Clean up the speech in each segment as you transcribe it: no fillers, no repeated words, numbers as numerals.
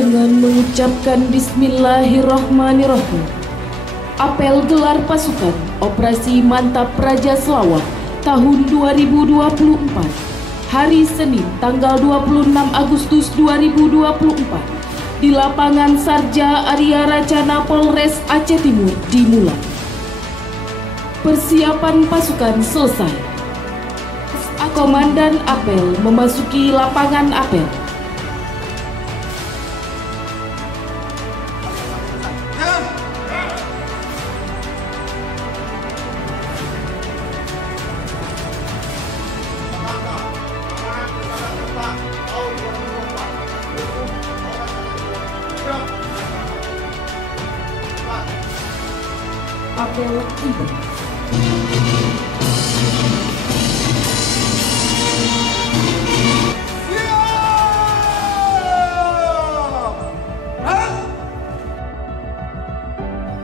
dengan mengucapkan Bismillahirrahmanirrahim. Apel gelar pasukan Operasi Mantap Praja Selawat tahun 2024, hari Senin tanggal 26 Agustus 2024 di lapangan Sarja Arya Racana Polres Aceh Timur dimulai. Persiapan pasukan selesai. Komandan apel memasuki lapangan apel. Apel tiba.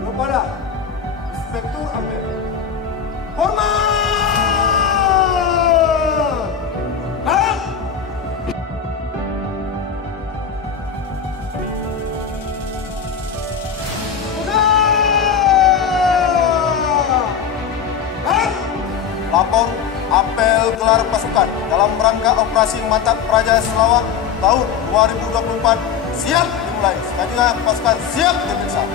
Kepada Inspektur Apel, hormat! Lapor apel gelar pasukan dalam rangka Operasi Mantap Praja Selawat tahun 2024 siap dimulai. Selanjutnya pasukan siap diperiksa.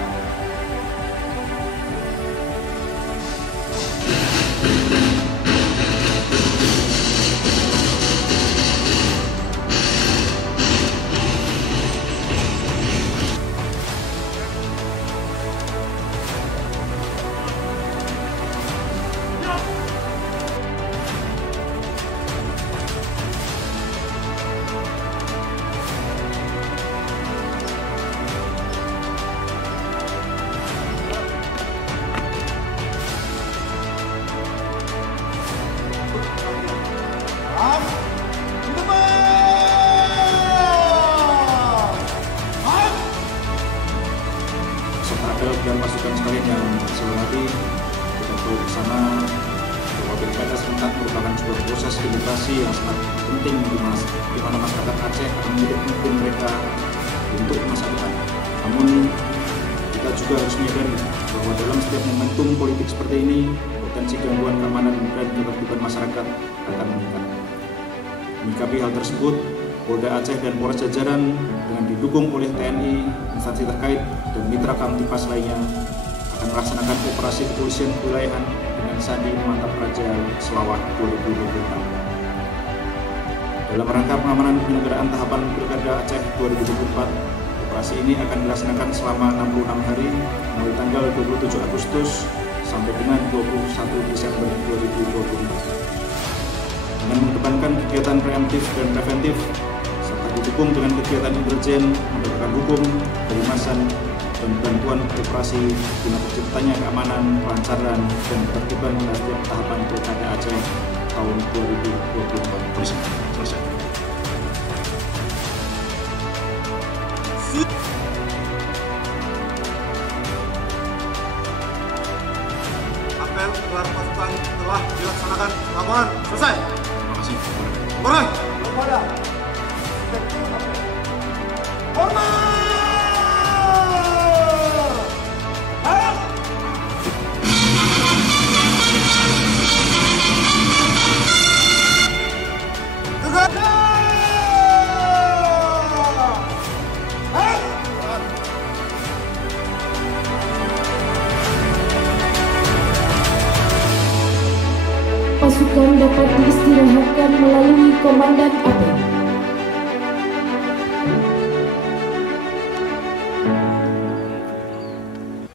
Apel dan pasukan sekalian yang saya hormati, kita tahu bersama bahwa pilkada serentak merupakan sebuah proses demokrasi yang sangat penting di mana masyarakat Aceh akan menjadi pemimpin mereka untuk masa depan. Namun kita juga harus menyadari bahwa dalam setiap momentum politik seperti ini, potensi gangguan keamanan dan ketertiban masyarakat akan meningkat. Menyikapi hal tersebut, Polda Aceh dan Polres jajaran dengan didukung oleh TNI, instansi terkait, dan mitra Kamtipas lainnya akan melaksanakan operasi kepolisian kewilayahan dengan sandi Mantap Praja Selawat 2024. Dalam rangka pengamanan penyelenggaraan tahapan Pilkada Aceh 2024, operasi ini akan dilaksanakan selama 66 hari mulai tanggal 27 Agustus sampai dengan 21 Desember 2024. Dengan mengedepankan kegiatan preemptif dan preventif serta didukung dengan kegiatan intelijen, penegakan hukum, kehumasan, dan bantuan operasi guna terciptanya keamanan, kelancaran, dan ketertiban pada setiap tahapan Pilkada Aceh tahun 2024. Selesai. Apel gelar pasukan telah dilaksanakan. Aman, selesai. Terima kasih. Hormat kepada Inspektur Apel. Hormat! Pasukan dapat diistirahatkan melalui komandan apel.